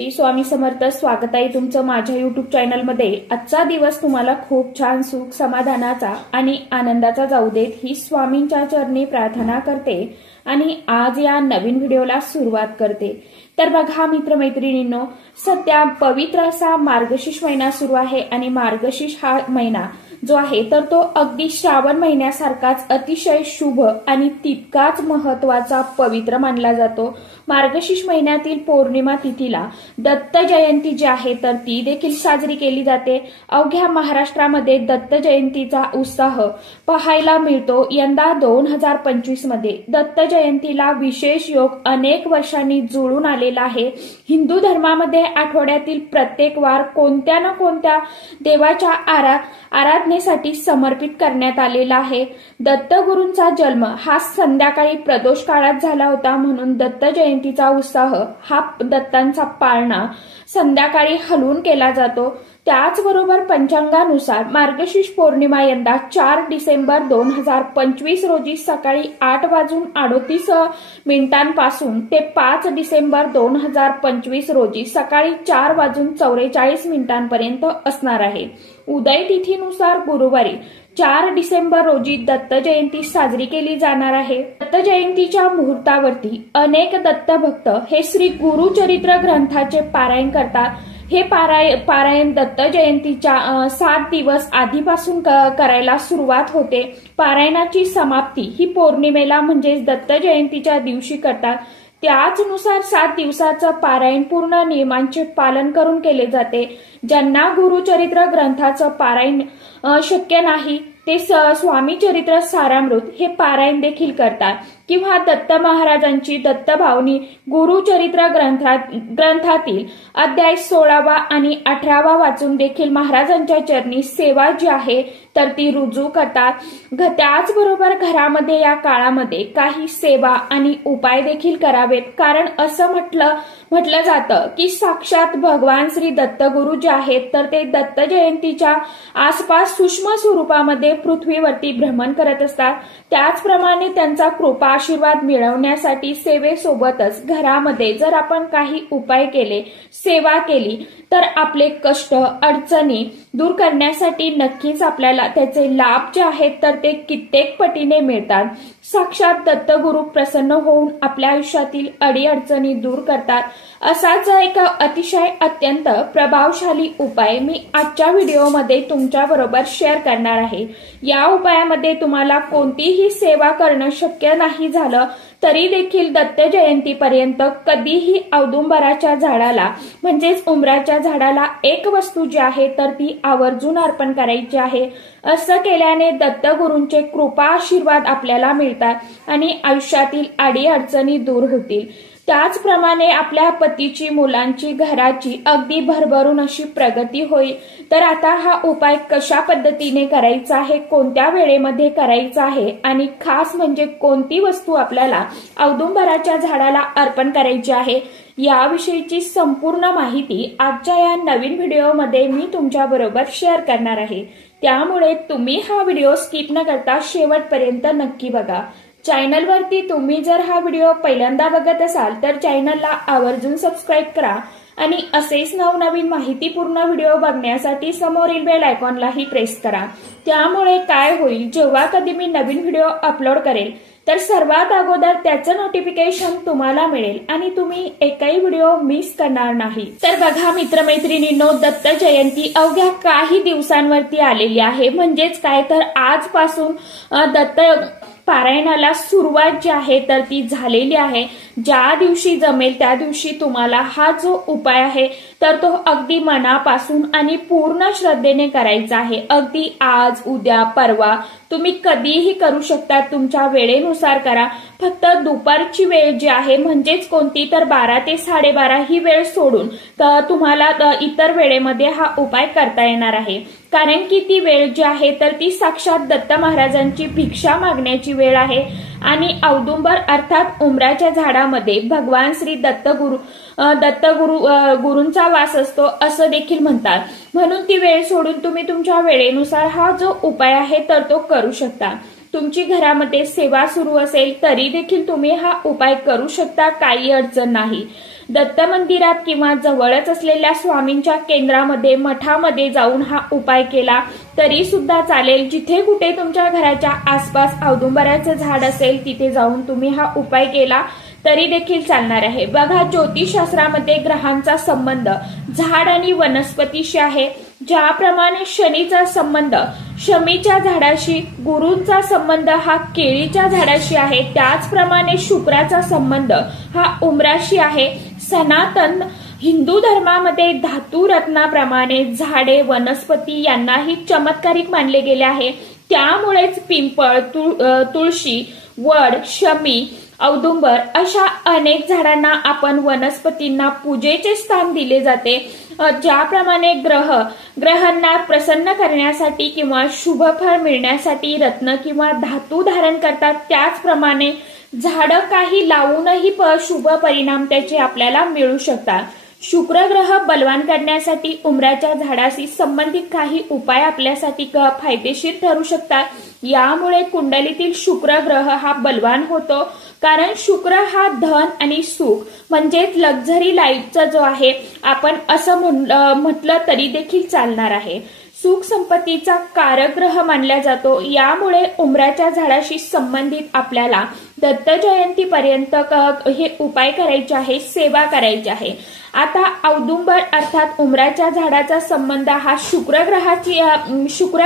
स्वामी समर्थ, स्वागत आहे तुमचं माझ्या युट्यूब चॅनलमध्ये। आजचा दिवस तुम्हाला खूप छान सुख समाधानाचा आणि आनंदाचा जाऊ देत ही स्वामींच्या चरणी प्रार्थना करते आणि आज या नवीन व्हिडिओला सुरुवात करते। तर बघा मित्रमैत्रिणींनो, सध्या पवित्र असा मार्गशीर्ष महिना सुरू आहे आणि मार्गशीर्ष हा महिना जो आहे तर तो अगदी श्रावण महिन्यासारखाच अतिशय शुभ आणि तितकाच महत्त्वाचा पवित्र मानला जातो। मार्गशीर्ष महिन्यातील पौर्णिमा तिथीला दत्त जयंती जी आहे तर ती देखील साजरी केली जाते। अवघ्या महाराष्ट्रामध्ये दत्त जयंतीचा उत्साह पाहायला मिळतो। यंदा 2025 मध्ये दत्त जयंतीला विशेष योग अनेक वर्षांनी जुळून आलेला आहे। हिंदू धर्मामध्ये आठवड्यातील प्रत्येक वार कोणत्या ना कोणत्या देवाच्या आराधनेसाठी समर्पित करण्यात आलेला आहे। दत्तगुरूंचा जन्म हा संध्याकाळी प्रदोष काळात झाला होता, म्हणून दत्त जयंतीचा उत्साह हा दत्तांचा पाळणा संध्याकाळी हलवून केला जातो। त्याचबरोबर पंचांगानुसार मार्गशीर्ष पौर्णिमा यंदा 4 डिसेंबर 2025 रोजी सकाळी 8:38 पासून ते 5 डिसेंबर 2025 रोजी सकाळी 4:44 पर्यंत असणार आहे। उदय तिथीनुसार गुरुवारी 4 डिसेंबर रोजी दत्त जयंती साजरी केली जाणार आहे। दत्त जयंतीच्या मुहूर्तावरती अनेक दत्त भक्त हे श्री गुरुचरित्र ग्रंथाचे पारायण करतात। हे पारायण दत्त जयंतीच्या 7 दिवस आधीपासून करायला सुरुवात होते। पारायणाची समाप्ती ही पौर्णिमेला म्हणजेच दत्त जयंतीच्या दिवशी करतात। त्याचनुसार 7 दिवसाचं पारायण पूर्ण नियमांचे पालन करून केले जाते। ज्यांना गुरुचरित्र ग्रंथाचं पारायण शक्य नाही ते स्वामी चरित्र सारामृत हे पारायण देखील करतात किंवा दत्त महाराजांची दत्तभावनी गुरुचरित्र ग्रंथातील अध्याय 16 आणि 18 वाचून देखील महाराजांच्या चरणी सेवा जी आहे तर ती रुजू करतात। त्याचबरोबर घरामध्ये या काळामध्ये काही सेवा आणि उपाय देखील करावेत, कारण असं म्हटलं जातं की साक्षात भगवान श्री दत्तगुरु जे आहेत तर ते दत्त जयंतीच्या आसपास सूक्ष्म स्वरूपामध्ये पृथ्वीवरती भ्रमण करत असतात। त्याचप्रमाणे त्यांचा कृपा आशीर्वाद मिळवण्यासाठी सेवेसोबतच घरामध्ये जर आपण काही उपाय केले, सेवा केली तर आपले कष्ट अडचणी दूर करण्यासाठी नक्कीच आपल्याला त्याचे लाभ जे आहेत तर ते कित्येक पटीने मिळतात। साक्षात दत्तगुरु प्रसन्न होऊन आपल्या आयुष्यातील अडीअडचणी दूर करतात। असाच एक अतिशय अत्यंत प्रभावशाली उपाय मी आजच्या व्हिडिओमध्ये तुमच्या बरोबर शेअर करणार आहे। या उपायामध्ये तुम्हाला कोणतीही सेवा करणं शक्य नाही झालं तरी देखील दत्त जयंतीपर्यंत कधीही औदुंबराच्या झाडाला म्हणजेच उंबराच्या झाडाला एक वस्तू जी आहे तर ती आवर्जून अर्पण करायची आहे। असं केल्याने दत्तगुरूंचे कृपा आशीर्वाद आपल्याला मिळतात आणि आयुष्यातील अडीअडचणी दूर होतील। त्याचप्रमाणे आपल्या पतीची, मुलांची, घराची अगदी भरभरून अशी प्रगती होईल। तर आता हा उपाय कशा पद्धतीने करायचा आहे, कोणत्या वेळेमध्ये करायचा आहे आणि खास म्हणजे कोणती वस्तू आपल्याला औदुंबराच्या झाडाला अर्पण करायची आहे याविषयीची संपूर्ण माहिती आजच्या या नवीन व्हिडिओमध्ये मी तुमच्या बरोबर शेअर करणार आहे। त्यामुळे तुम्ही हा व्हिडिओ स्किप न करता शेवटपर्यंत नक्की बघा। चॅनलवरती तुम्ही जर हा व्हिडिओ पहिल्यांदा बघत असाल तर चॅनलला आवर्जून सबस्क्राईब करा आणि असेच नवनवीन माहितीपूर्ण व्हिडिओ बघण्यासाठी समोरील बेल आयकॉनलाही प्रेस करा। त्यामुळे काय होईल, जेव्हा कधी मी नवीन व्हिडिओ अपलोड करेल तर सर्वात अगोदर त्याचं नोटिफिकेशन तुम्हाला मिळेल आणि तुम्ही एकही व्हिडिओ मिस करणार नाही। तर बघा मित्रमैत्रिणींनो, दत्त जयंती अवघ्या काही दिवसांवरती आलेली आहे। म्हणजेच काय तर आजपासून दत्त पारायणाला सुरुवात जी आहे तर ती झालेली आहे। ज्या दिवशी जमेल त्या दिवशी तुम्हाला हा जो उपाय आहे तर तो अगदी मनापासून आणि पूर्ण श्रद्धेने करायचा आहे। अगदी आज, उद्या, परवा तुम्ही कधीही करू शकता, तुमच्या वेळेनुसार करा। फक्त दुपारची वेळ जी आहे म्हणजेच कोणती तर 12 ते 12:30 ही वेळ सोडून तर तुम्हाला इतर वेळेमध्ये हा उपाय करता येणार आहे, कारण की ती वेळ जी आहे तर ती साक्षात दत्त महाराजांची भिक्षा मागण्याची वेळ आहे आणि औदुंबर अर्थात उंबराच्या झाडामध्ये भगवान श्री गुरूंचा वास असतो असं देखील म्हणतात। म्हणून ती वेळ सोडून तुम्ही तुमच्या वेळेनुसार हा जो उपाय आहे तर तो करू शकता। तुमची घरामध्ये सेवा सुरू असेल तरी देखील तुम्ही हा उपाय करू शकता, काही अडचण नाही। दत्त मंदिरात किंवा जवळच असलेल्या स्वामींच्या केंद्रामध्ये मठामध्ये जाऊन हा उपाय केला तरी सुद्धा चालेल। जिथे कुठे तुमच्या घराच्या आसपास औदुंबराचं झाड असेल तिथे जाऊन तुम्ही हा उपाय केला तरी देखील चालणार आहे। बघा, ज्योतिषशास्त्रामध्ये ग्रहांचा संबंध झाड आणि वनस्पतीशी आहे। ज्याप्रमाणे शनीचा संबंध शमीच्या झाडाशी, गुरूंचा संबंध हा केळीच्या झाडाशी आहे, त्याचप्रमाणे शुक्राचा संबंध हा उमराशी आहे। सनातन हिंदू धर्मामध्ये धातू रत्नाप्रमाणे झाडे, वनस्पती यांनाही चमत्कारिक मानले गेले आहे। त्यामुळेच पिंपळ, तुळशी, वड, शमी, औदुंबर अशा अनेक झाडांना आपण वनस्पतींना पूजेचे स्थान दिले जाते। ज्याप्रमाणे ग्रहांना प्रसन्न करण्यासाठी किंवा शुभ फळ मिळण्यासाठी रत्न किंवा धातू धारण करतात, त्याचप्रमाणे झाडं काही लावूनही शुभ परिणाम त्याचे आपल्याला मिळू शकतात। शुक्र ग्रह बलवान करण्यासाठी उमराच्या झाडाशी संबंधित काही उपाय आपल्यासाठी फायदेशीर ठरू शकतात। यामुळे कुंडलीतील शुक्र ग्रह हा बलवान होतो, कारण शुक्र हा धन आणि सुख म्हणजेच लक्झरी लाईफचा जो आहे आपण असं म्हटलं तरी देखील चालणार आहे। सुख संपत्तीचा कारक ग्रह मानला जातो। यामुळे उमराच्या झाडाशी संबंधित आपल्याला दत्त जयंतीपर्यंत हे उपाय करायचे आहे, सेवा करायची आहे। आता औदुंबर अर्थात उमराच्या झाडाचा संबंध हा शुक्र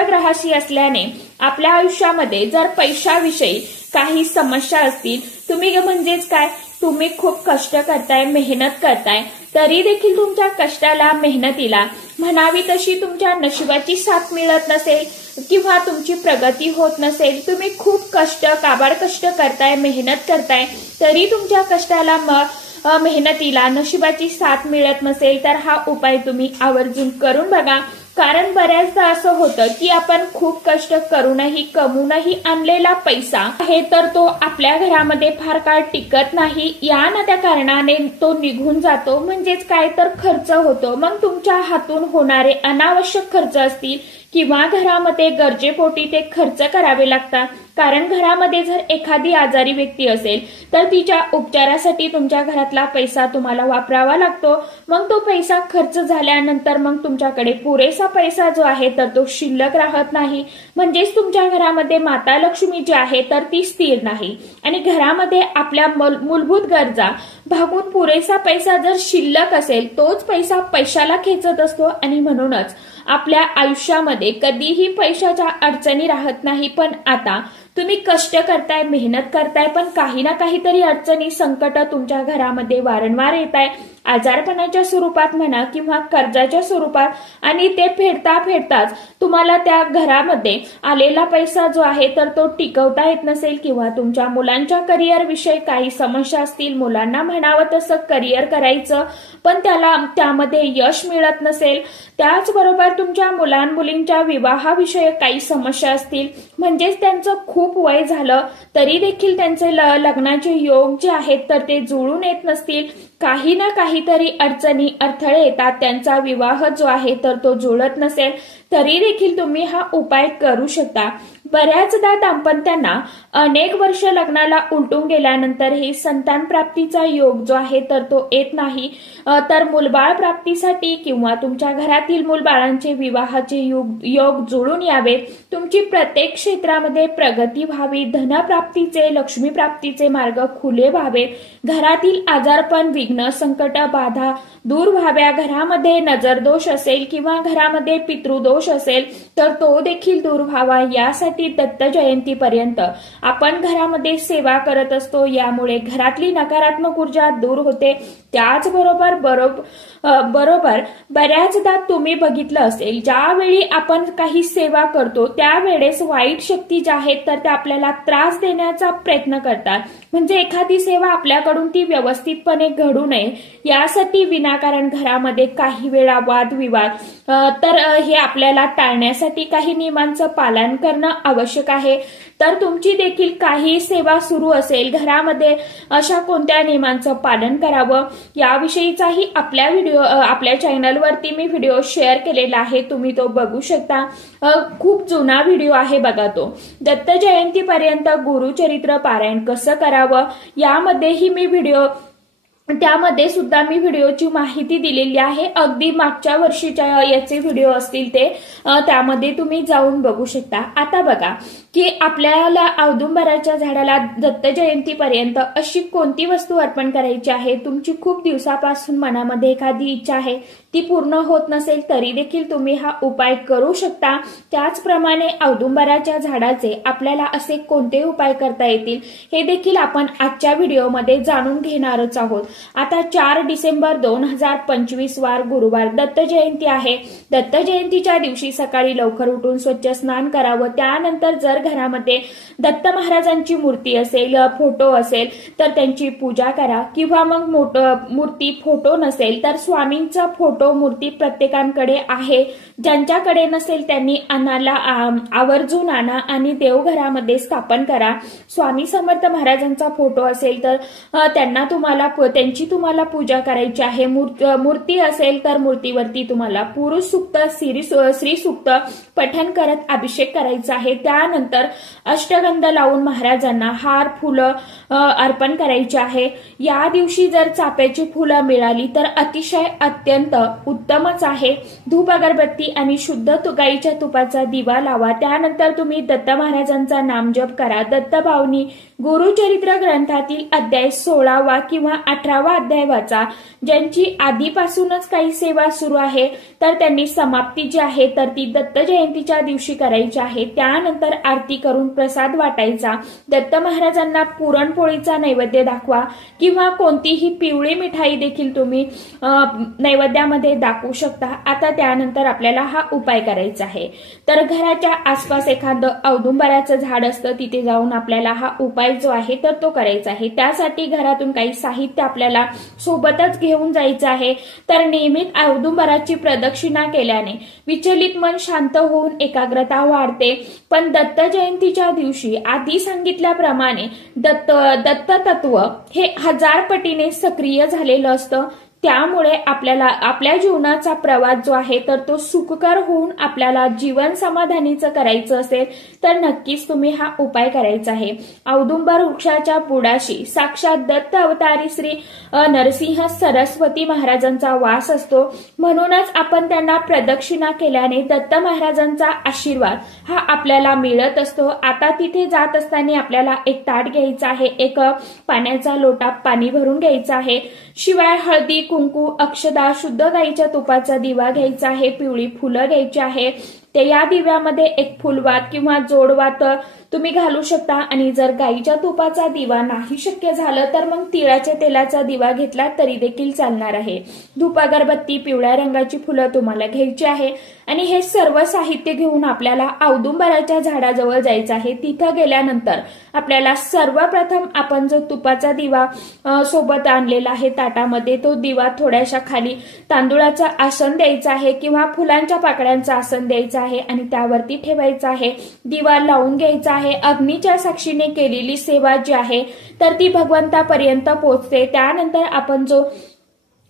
ग्रहाशी असल्याने आपल्या आयुष्यामध्ये जर पैशाविषयी काही समस्या असतील, तुम्ही म्हणजेच काय, तुम्ही खूप कष्ट करताय, मेहनत करताय, तरी देखील तुमच्या कष्टाला, मेहनतीला म्हणावी तशी तुमच्या नशिबाची साथ मिळत नसेल किंवा तुमची प्रगती होत नसेल, तुम्ही खूप काबाड कष्ट करताय, मेहनत करताय, तरी तुमच्या कष्टाला मेहनतीला नशिबाची साथ मिळत नसेल, तर हा उपाय तुम्ही आवर्जून करून बघा। कारण बऱ्याचदा असं होतं की आपण खूप कष्ट करूनही कमवूनही आणलेला पैसा आहे तर तो आपल्या घरामध्ये फार काळ टिकत नाही। या ना त्या कारणाने तो निघून जातो, म्हणजेच काय तर खर्च होतो। मग तुमच्या हातून होणारे अनावश्यक खर्च असतील किंवा घरामध्ये गरजेपोटी ते खर्च करावे लागतात। कारण घरामध्ये जर एखादी आजारी व्यक्ती असेल तर तिच्या उपचारासाठी तुमच्या घरातला पैसा तुम्हाला वापरावा लागतो। मग तो पैसा खर्च झाल्यानंतर मग तुमच्याकडे पुरेसा पैसा जो आहे तर तो शिल्लक राहत नाही, म्हणजेच तुमच्या घरामध्ये माता लक्ष्मी जी आहे तर ती स्थिर नाही आणि घरामध्ये आपल्या मूलभूत गरजा भागून पुरेसा पैसा जर शिल्लक असेल, तोच पैसा पैशाला खेचत असतो आणि म्हणूनच आपल्या आयुष्यामध्ये कधीही पैशाच्या अडचणी राहत नाही। पण आता तुम्ही कष्ट करताय, मेहनत करताय, पण काही ना काहीतरी अडचणी, संकट तुमच्या घरामध्ये वारंवार येत आहे, आजारपणाच्या स्वरूपात म्हणा किंवा कर्जाच्या स्वरूपात, आणि ते फेडताच तुम्हाला त्या घरामध्ये आलेला पैसा जो आहे तर तो टिकवता येत नसेल किंवा तुमच्या मुलांच्या करिअर विषयी काही समस्या असतील, मुलांना म्हणावं तसं करिअर करायचं पण त्यामध्ये यश मिळत नसेल, त्याचबरोबर तुमच्या मुलांमुलींच्या विवाहाविषयक काही समस्या असतील, म्हणजेच त्यांचं खूप वय झालं तरी देखील त्यांचे लग्नाचे योग जे आहेत तर ते जुळून येत नसतील, काही ना काहीतरी अडचणी, अडथळे येतात, त्यांचा विवाह जो आहे तर तो जुळत नसेल, तरी देखील तुम्ही हा उपाय करू शकता। बऱ्याचदा दाम्पत्यांना अनेक वर्ष लग्नाला उलटून गेल्यानंतरही संतान प्राप्तीचा योग जो आहे तर तो येत नाही, तर मुलबाळ प्राप्तीसाठी किंवा तुमच्या घरातील मुलबाळांचे विवाहाचे योग जुळून यावे, तुमची प्रत्येक क्षेत्रामध्ये प्रगती व्हावी, धनप्राप्तीचे, लक्ष्मी प्राप्तीचे मार्ग खुले व्हावे, घरातील आजारपण, विघ्न, संकट, बाधा दूर व्हाव्या, घरामध्ये नजरदोष असेल किंवा घरामध्ये पितृदोष असेल तर तो देखील दूर व्हावा, यासाठी दत्त जयंतीपर्यंत आपण घरामध्ये सेवा करत असतो। यामुळे घरातली नकारात्मक ऊर्जा दूर होते। त्याचबरोबर बऱ्याचदा तुम्ही बघितलं असेल, ज्यावेळी आपण काही सेवा करतो त्यावेळेस वाईट शक्ती ज्या आहेत तर त्या आपल्याला त्रास देण्याचा प्रयत्न करतात, म्हणजे एखादी सेवा आपल्याकडून ती व्यवस्थितपणे घडू नये यासाठी विनाकारण घरामध्ये काही वेळा वादविवाद, तर हे आपल्याला टाळण्यासाठी काही नियमांचं पालन करणं आवश्यक आहे। तर तुमची देखील काही सेवा सुरू असेल घरामध्ये, अशा कोणत्या नियमांचं पालन करावं याविषयीचाही आपल्या चॅनलवरती मी व्हिडिओ शेअर केलेला आहे, तुम्ही तो बघू शकता। खूप जुना व्हिडिओ आहे बघा तो। दत्त जयंतीपर्यंत गुरुचरित्र पारायण कसं करावं यामध्येही मी व्हिडिओ त्यामध्ये सुद्धा मी व्हिडिओची माहिती दिलेली आहे, अगदी मागच्या वर्षीच्या याचे व्हिडिओ असतील ते त्यामध्ये तुम्ही जाऊन बघू शकता। आता बघा की आपल्याला औदुंबराच्या झाडाला दत्त जयंतीपर्यंत अशी कोणती वस्तू अर्पण करायची आहे। तुमची खूप दिवसापासून मनामध्ये एखादी इच्छा आहे, ती पूर्ण होत नसेल तरी देखील तुम्ही हा उपाय करू शकता। त्याचप्रमाणे औदुंबराच्या झाडाचे आपल्याला असे कोणते उपाय करता येतील हे देखील आपण आजच्या व्हिडिओमध्ये जाणून घेणारच आहोत। आता 4 डिसेंबर 2025 वार गुरुवार दत्त जयंती आहे। दत्त जयंतीच्या दिवशी सकाळी लवकर उठून स्वच्छ स्नान करावं। त्यानंतर जर घरामध्ये दत्त महाराजांची मूर्ती असेल, फोटो असेल तर त्यांची पूजा करा, किंवा मग मूर्ती फोटो नसेल तर स्वामींचा फोटो मूर्ती प्रत्येकाकडे आहे, ज्यांच्याकडे नसेल त्यांनी आवर्जून आणा आणि देवघरामध्ये स्थापन करा। स्वामी समर्थ महाराजांचा फोटो असेल तर त्यांची तुम्हाला पूजा करायची आहे। मूर्ती असेल तर मूर्तीवरती तुम्हाला पुरुष सूक्त, श्री सूक्त पठण करत अभिषेक करायचा आहे। त्यानंतर अष्टगंध लावून महाराजांना हार फुलं अर्पण करायचे आहे। या दिवशी जर चाफ्याची फुलं मिळाली तर अतिशय अत्यंत उत्तमच आहे। धूप अगरबत्ती आणि शुद्ध गाईच्या तुपाचा दिवा लावा। त्यानंतर तुम्ही दत्त महाराजांचा नामजप करा। दत्तभावनी गुरुचरित्र ग्रंथातील अध्याय 16वा किंवा 18वा अध्याय वाचा। ज्यांची आधीपासूनच काही सेवा सुरू आहे तर त्यांनी समाप्ती जी आहे तर ती दत्त जयंतीच्या दिवशी करायची आहे। त्यानंतर आरती करून प्रसाद वाटायचा। दत्त महाराजांना पुरणपोळीचा नैवेद्य दाखवा, किंवा कोणतीही पिवळी मिठाई देखील तुम्ही नैवेद्यामध्ये दाखवू शकता। आता त्यानंतर आपल्याला हा उपाय करायचा आहे। तर घराच्या आसपास एखादं औदुंबराचं झाड असतं, तिथे जाऊन आपल्याला हा उपाय जो आहे तर तो करायचा आहे। त्यासाठी घरातून काही साहित्य आपल्याला सोबतच घेऊन जायचं आहे। तर नियमित औदुंबराची प्रदक्षिणा केल्याने विचलित मन शांत होऊन एकाग्रता वाढते। पण दत्त जयंतीच्या दिवशी आधी सांगितल्याप्रमाणे दत्त तत्व हे 1000 पटीने सक्रिय झालेलं असतं। त्यामुळे आपल्या जीवनाचा प्रवास जो आहे तर तो सुखकर होऊन आपल्याला जीवन समाधानीचं करायचं असेल तर नक्कीच तुम्ही हा उपाय करायचा आहे। औदुंबर वृक्षाच्या बुडाशी साक्षात दत्त अवतारी श्री नरसिंह सरस्वती महाराजांचा वास असतो, म्हणूनच आपण त्यांना प्रदक्षिणा केल्याने दत्त महाराजांचा आशीर्वाद हा आपल्याला मिळत असतो। आता तिथे जात असताना आपल्याला एक ताट घ्यायचं आहे, एक पाण्याचा लोटा पाणी भरून घ्यायचा आहे, शिवाय हळदी, कुंकू, अक्षदा, शुद्ध गाईच्या तुपाचा दिवा घ्यायचा आहे, पिवळी फुलं घ्यायची आहे। ते या दिव्यामध्ये एक फुलवात किंवा जोडवात तुम्ही घालू शकता, आणि जर गाईच्या तुपाचा दिवा नाही शक्य झालं तर मग तिळाच्या तेलाचा दिवा घेतला तरी देखील चालणार आहे। धूप अगरबत्ती, पिवळ्या रंगाची फुलं तुम्हाला घ्यायची आहे, आणि हे सर्व साहित्य घेऊन आपल्याला औदुंबराच्या झाडाजवळ जायचं आहे। तिथं गेल्यानंतर आपल्याला सर्वप्रथम आपण जो तुपाचा दिवा सोबत आणलेला आहे ताटामध्ये, तो दिवा थोड्याशा खाली तांदूळाचं आसन द्यायचं आहे किंवा फुलांच्या पाकळ्यांचं आसन द्यायचं आहे आणि त्यावरती ठेवायचं आहे। दिवा लावून घ्यायचा आहे। अग्नीच्या साक्षीने केलेली सेवा जी आहे तर ती भगवंतापर्यंत पोहोचते। त्यानंतर आपण जो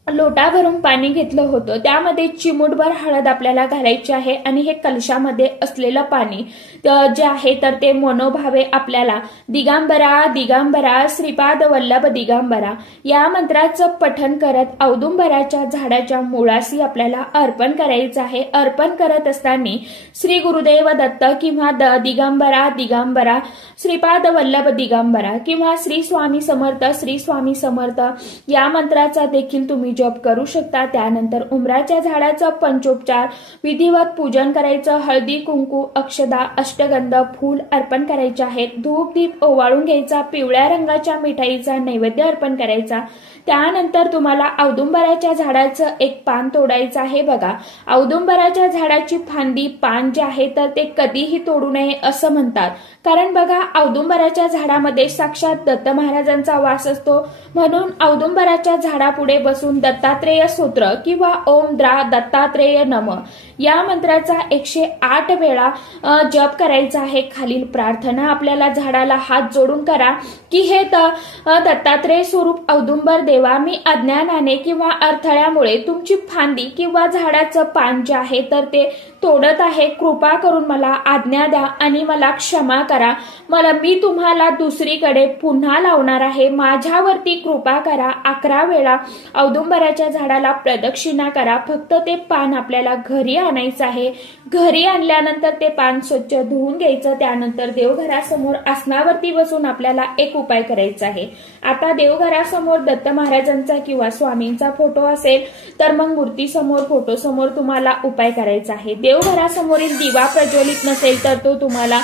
लोटा भरून पाणी घेतलं होतं त्यामध्ये चिमूटभर हळद आपल्याला घालायची आहे, आणि हे कलशामध्ये असलेलं पाणी जे आहे तर ते मनोभावे आपल्याला दिगंबरा दिगंबरा श्रीपाद वल्लभ दिगंबरा या मंत्राचं पठण करत औदुंबराच्या झाडाच्या मुळाशी आपल्याला अर्पण करायचं आहे। अर्पण करत असताना श्री गुरुदेव दत्त किंवा दिगंबरा दिगंबरा श्रीपाद वल्लभ दिगंबरा किंवा श्री स्वामी समर्थ या मंत्राचा देखील तुम्ही जप करू शकता। त्यानंतर उमराच्या झाडाचं पंचोपचार विधिवत पूजन करायचं। हळदी, कुंकू, अक्षदा, अष्टगंध, फूल अर्पण करायचे आहेत। धूप दीप ओवाळून घ्यायचा। पिवळ्या रंगाच्या मिठाईचा नैवेद्य अर्पण करायचा। त्यानंतर तुम्हाला औदुंबराच्या झाडाचं एक पान तोडायचं आहे। बघा, औदुंबराच्या झाडाची फांदी, पान जे आहे तर ते कधीही तोडू नये असं म्हणतात, कारण बघा औदुंबराच्या झाडामध्ये साक्षात दत्त महाराजांचा वास असतो, म्हणून औदुंबराच्या झाडापुढे बसून दत्तात्रेय स्तोत्र किंवा ओम दत्तात्रेय नमः या मंत्राचा 108 वेळा जप करायचा आहे। खालील प्रार्थना आपल्याला झाडाला हात जोडून करा की हे दत्तात्रेय स्वरूप औदुंबर देवा, मी अज्ञानाने किंवा अडथळ्यामुळे तुमची फांदी किंवा झाडाचं पान जे आहे तर ते तोडत आहे, कृपा करून मला आज्ञा द्या आणि मला क्षमा करा। मी तुम्हाला दुसरीकडे पुन्हा लावणार आहे, माझ्यावरती कृपा करा। 11 वेळा औदुंबराच्या झाडाला प्रदक्षिणा करा। फक्त ते पान आपल्याला घरी आणायचं आहे। घरी आणल्यानंतर ते पान स्वच्छ धुवून घ्यायचं। त्यानंतर देवघरासमोर आसनावरती बसून आपल्याला एक उपाय करायचा आहे। आता देवघरासमोर दत्त महाराजांचा किंवा स्वामींचा फोटो असेल तर मग मूर्तीसमोर फोटोसमोर तुम्हाला उपाय करायचा आहे। देवघरासमोरील दिवा प्रज्वलित नसेल तर तो तुम्हाला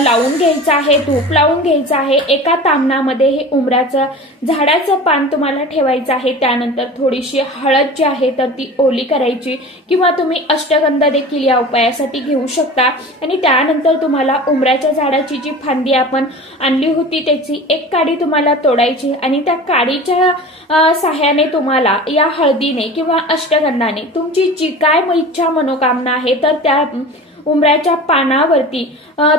लावून घ्यायचा आहे, धूप लावून घ्यायचा आहे। एका तामणामध्ये हे उंबराचं झाडाचं पान तुम्हाला ठेवायचं आहे। त्यानंतर थोडीशी हळद जी आहे तर ती ओली करायची किंवा तुम्ही अष्टगंध देखील या उपायासाठी घेऊ शकता। आणि त्यानंतर तुम्हाला उंबराच्या झाडाची जी फांदी आपण आणली होती त्याची एक काडी तुम्हाला तोडायची आणि त्या काडीच्या सहाय्याने तुम्हाला या हळदीने किंवा अष्टगंधाने तुमची जी काय इच्छा मनोकामना आहे तर त्या उंबराच्या पानावरती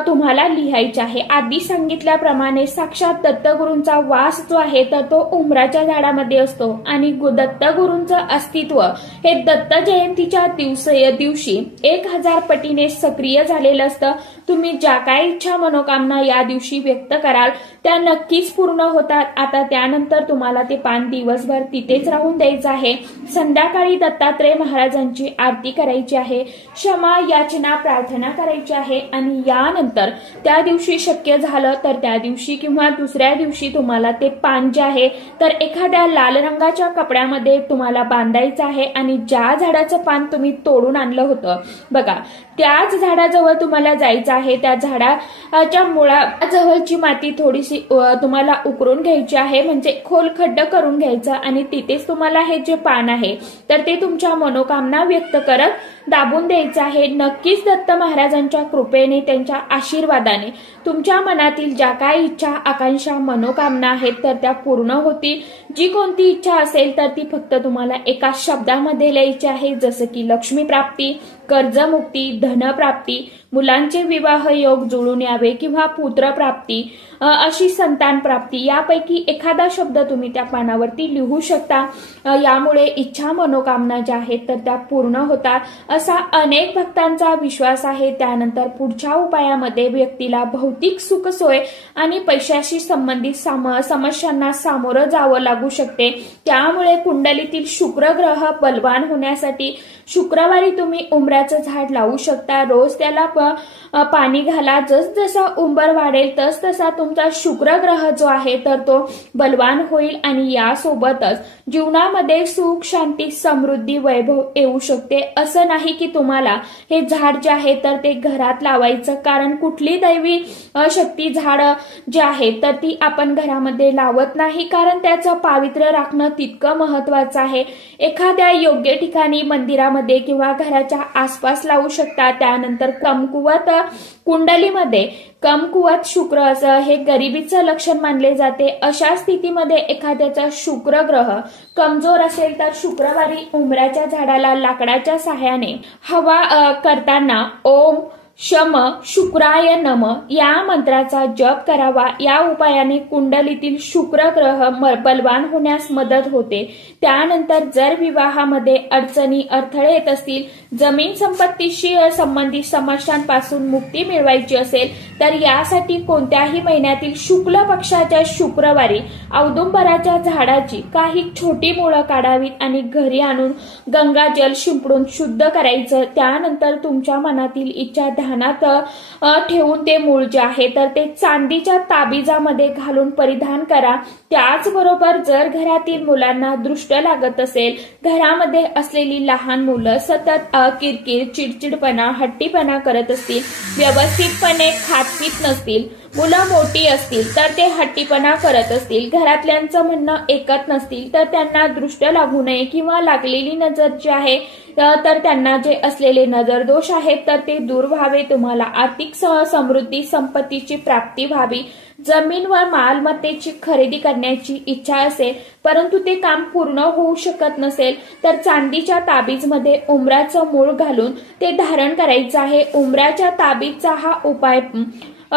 तुम्हाला लिहायचे आहे। आधी सांगितल्याप्रमाणे साक्षात दत्तगुरूंचा वास जो आहे तर तो उंबराच्या झाडामध्ये असतो आणि दत्तगुरूंचं अस्तित्व हे दत्त जयंतीच्या दिवशी 1000 पटीने सक्रिय झालेलं असतं। तुम्ही ज्या काय इच्छा मनोकामना या दिवशी व्यक्त कराल त्या नक्कीच पूर्ण होतात। आता त्यानंतर तुम्हाला ते पान दिवसभर तिथेच राहून द्यायचं आहे। संध्याकाळी दत्तात्रेय महाराजांची आरती करायची आहे, क्षमा याचना प्रार्थना करायची आहे आणि यानंतर त्या दिवशी शक्य झालं तर त्या दिवशी किंवा दुसऱ्या दिवशी तुम्हाला ते पान जे आहे तर एखाद्या लाल रंगाच्या कपड्यामध्ये तुम्हाला बांधायचं आहे आणि ज्या झाडाचं पान तुम्ही तोडून आणलं होतं बघा त्याच झाडाजवळ तुम्हाला जायचं आहे। त्या झाडाच्या मुळाजवळची माती थोडीशी तुम्हाला उकरून घ्यायची आहे, म्हणजे खोल खड्ड करून घ्यायचं आणि तिथेच तुम्हाला हे जे पान आहे तर ते तुमच्या मनोकामना व्यक्त करत दाबून द्यायचं आहे। नक्कीच दत्त महाराजांच्या कृपेने त्यांच्या आशीर्वादाने तुमच्या मनातील ज्या काही इच्छा आकांक्षा मनोकामना आहेत तर त्या पूर्ण होतील। जी कोणती इच्छा असेल तर ती फक्त तुम्हाला एका शब्दामध्ये लिहायची आहे, जसं की लक्ष्मी प्राप्ती, कर्जमुक्ती, धनप्राप्ती, मुलांचे विवाह योग जुळून यावे किंवा पुत्रप्राप्ती, अशी संतान प्राप्ती यापैकी एखादा शब्द तुम्ही त्या पानावरती लिहू शकता। यामुळे इच्छा मनोकामना ज्या आहेत तर त्या पूर्ण होतात असा अनेक भक्तांचा विश्वास आहे। त्यानंतर पुढच्या उपायामध्ये व्यक्तीला भौतिक सुख सोय आणि पैशाशी संबंधित समस्यांना सामोरं जावं लागू शकते। त्यामुळे कुंडलीतील शुक्र ग्रह बलवान होण्यासाठी शुक्रवारी तुम्ही उंबराचं झाड लावू शकता। रोज त्याला पाणी घाला। जसजसा उंबर वाढेल तसतसा तुमचा शुक्र ग्रह जो आहे तर तो बलवान होईल आणि यासोबतच जीवनामध्ये सुख शांती समृद्धी वैभव येऊ शकते। असं नाही की तुम्हाला हे झाड जे आहे तर ते घरात लावायचं, कारण कुठली दैवी शक्ती झाड जे आहे तर ती आपण घरामध्ये लावत नाही, कारण त्याचं पावित्र्य राखणं तितकं महत्वाचं आहे। एखाद्या योग्य ठिकाणी मंदिरामध्ये किंवा घराच्या आसपास लावू शकता। त्यानंतर कमकुवत कुंडलीमध्ये कमकुवत शुक्र असं हे गरिबीचं लक्षण मानले जाते। अशा स्थितीमध्ये एखाद्याचा शुक्र ग्रह कमजोर असेल तर शुक्रवारी उंबराच्या झाडाला लाकडाच्या सहाय्याने हवा करताना ओम शम शुक्राय नम या मंत्राचा जप करावा। या उपायाने कुंडलीतील शुक्र ग्रह बलवान होण्यास मदत होते। त्यानंतर जर विवाहामध्ये अडचणी अडथळे येत असतील, जमीन संपत्तीशी संबंधित समस्यांपासून मुक्ती मिळवायची असेल तर यासाठी कोणत्याही महिन्यातील शुक्ल पक्षाच्या शुक्रवारी औदुंबराच्या झाडाची काही छोटी मुळं काढावीत आणि घरी आणून गंगाजल शिंपडून शुद्ध करायचं। त्यानंतर तुमच्या मनातील इच्छा ध्यानात ठेवून ते मूळ जे आहे तर ते चांदीच्या ताबीजामध्ये घालून परिधान करा। त्याचबरोबर जर घरातील मुलांना दृष्ट लागत असेल, घरामध्ये असलेली लहान मुलं सतत किरकिर चिडचिडपणा हट्टीपणा करत असतील, व्यवस्थितपणे खातपीत नसतील, मुलं मोठी असतील तर ते हट्टीपणा करत असतील, घरातल्यांचं म्हणणं ऐकत नसतील तर त्यांना दृष्ट लागू नये किंवा लागलेली नजर जी आहे तर त्यांना जे असलेले नजर दोष आहेत तर ते दूर व्हावे। तुम्हाला आर्थिक समृद्धी संपत्तीची प्राप्ती व्हावी। जमीन व मालमत्तेची खरेदी करण्याची इच्छा असेल परंतु ते काम पूर्ण होऊ शकत नसेल तर चांदीच्या ताबीजमध्ये उंबराचं मूळ घालून ते धारण करायचं आहे। उंबराच्या ताबीजचा हा उपाय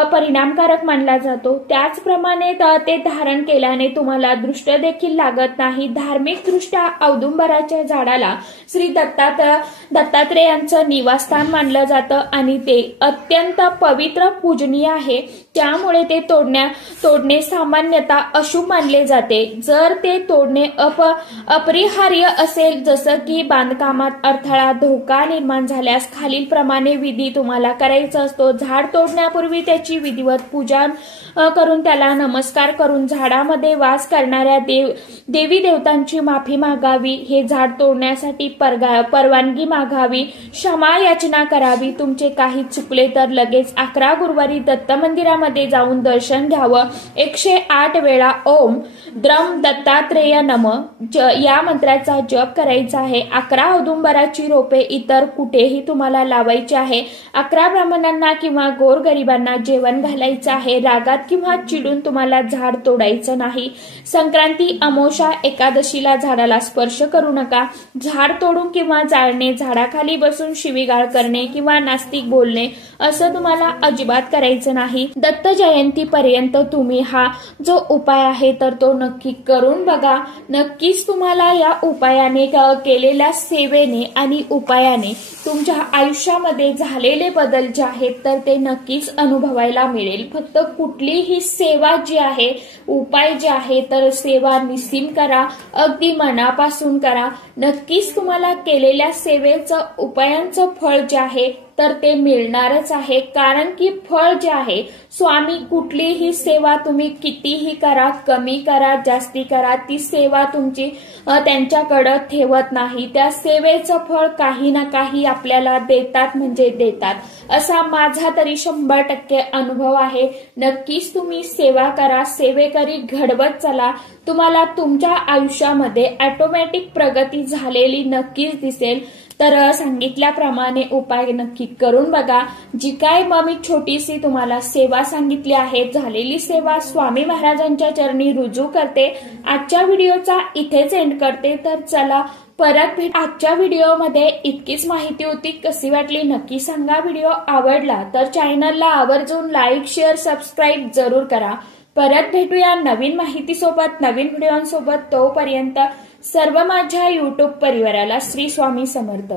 परिणामकारक मानला जातो। त्याचप्रमाणे ते धारण केल्याने तुम्हाला दृष्ट देखील लागत नाही। धार्मिक दृष्ट्या औदुंबराच्या झाडाला श्री दत्तात्रेयांचं निवासस्थान मानलं जातं आणि ते अत्यंत पवित्र पूजनीय आहे। त्यामुळे ते तोडणे सामान्यतः अशुभ मानले जाते। जर ते तोडणे अपरिहार्य असेल जसं की बांधकामात अडथळा धोका निर्माण झाल्यास खालील प्रमाणे विधी तुम्हाला करायचा असतो। झाड तोडण्यापूर्वी त्याची विधिवत पूजा करून त्याला नमस्कार करून झाडामध्ये वास करणाऱ्या देवी देवतांची माफी मागावी। हे झाड तोडण्यासाठी परवानगी मागावी, क्षमा याचना करावी। तुमचे काही चुकले तर लगेच 11 गुरुवारी दत्त मंदिरामध्ये जाऊन दर्शन घ्यावं। 108 वेळा ओम द्रम दत्तात्रेय नमः या मंत्राचा जप करायचा आहे। 11 औदुंबराची रोपे इतर कुठेही तुम्हाला लावायची आहे। 11 ब्राह्मणांना किंवा गोरगरिबांना जेवण घालायचं आहे। रागात किंवा चिडून तुम्हाला झाड तोडायचं नाही। संक्रांती अमावस्या एकादशीला झाडाला स्पर्श करू नका। झाड तोडून किंवा जाळणे, झाडाखाली बसून शिवीगाळ करणे किंवा नास्तिक बोलणे असं तुम्हाला अजिबात करायचं नाही। दत्त जयंती पर्यंत तुम्ही हा जो उपाय आहे तर तो नक्की करून बघा। नक्कीच तुम्हाला या उपायाने केलेल्या सेवेने आणि उपायाने तुमच्या आयुष्यामध्ये झालेले बदल जे आहेत तर ते नक्कीच अनुभवायला मिळेल। फक्त कुठलीही सेवा जी आहे, उपाय जे आहे तर सेवा निस्सीम करा, अगदी मनापासून करा। नक्कीच तुम्हाला केलेल्या सेवेचं उपायांचं फळ जे आहे तर ते मिळणारच आहे। कारण की फळ जे आहे स्वामी कुठलीही सेवा तुम्ही कितीही करा, कमी करा, जास्ती करा, ती सेवा तुमची त्यांच्याकडे ठेवत नाही। त्या सेवेचं फळ काही ना काही आपल्याला देतात म्हणजे देतात, असा माझा तरी 100% अनुभव आहे। नक्कीच तुम्ही सेवा करा, सेवेकरी घडवत चला। तुम्हाला तुमच्या आयुष्यामध्ये ऑटोमॅटिक प्रगती झालेली नक्कीच दिसेल। तर सांगितल्याप्रमाणे उपाय नक्की करून बघा। जी काय मी छोटीशी तुम्हाला सेवा सांगितली आहे, झालेली सेवा स्वामी महाराजांच्या चरणी रुजू करते। आजच्या व्हिडिओचा इथेच एंड करते। तर चला परत भेट। आजच्या व्हिडिओमध्ये इतकीच माहिती होती, कशी वाटली नक्की सांगा। व्हिडिओ आवडला तर चॅनलला आवर्जून लाईक, शेअर, सबस्क्राईब जरूर करा। परत भेटूया नवीन माहितीसोबत, नवीन व्हिडिओसोबत। तोपर्यंत सर्व माझ्या YouTube परिवाराला श्री स्वामी समर्थ।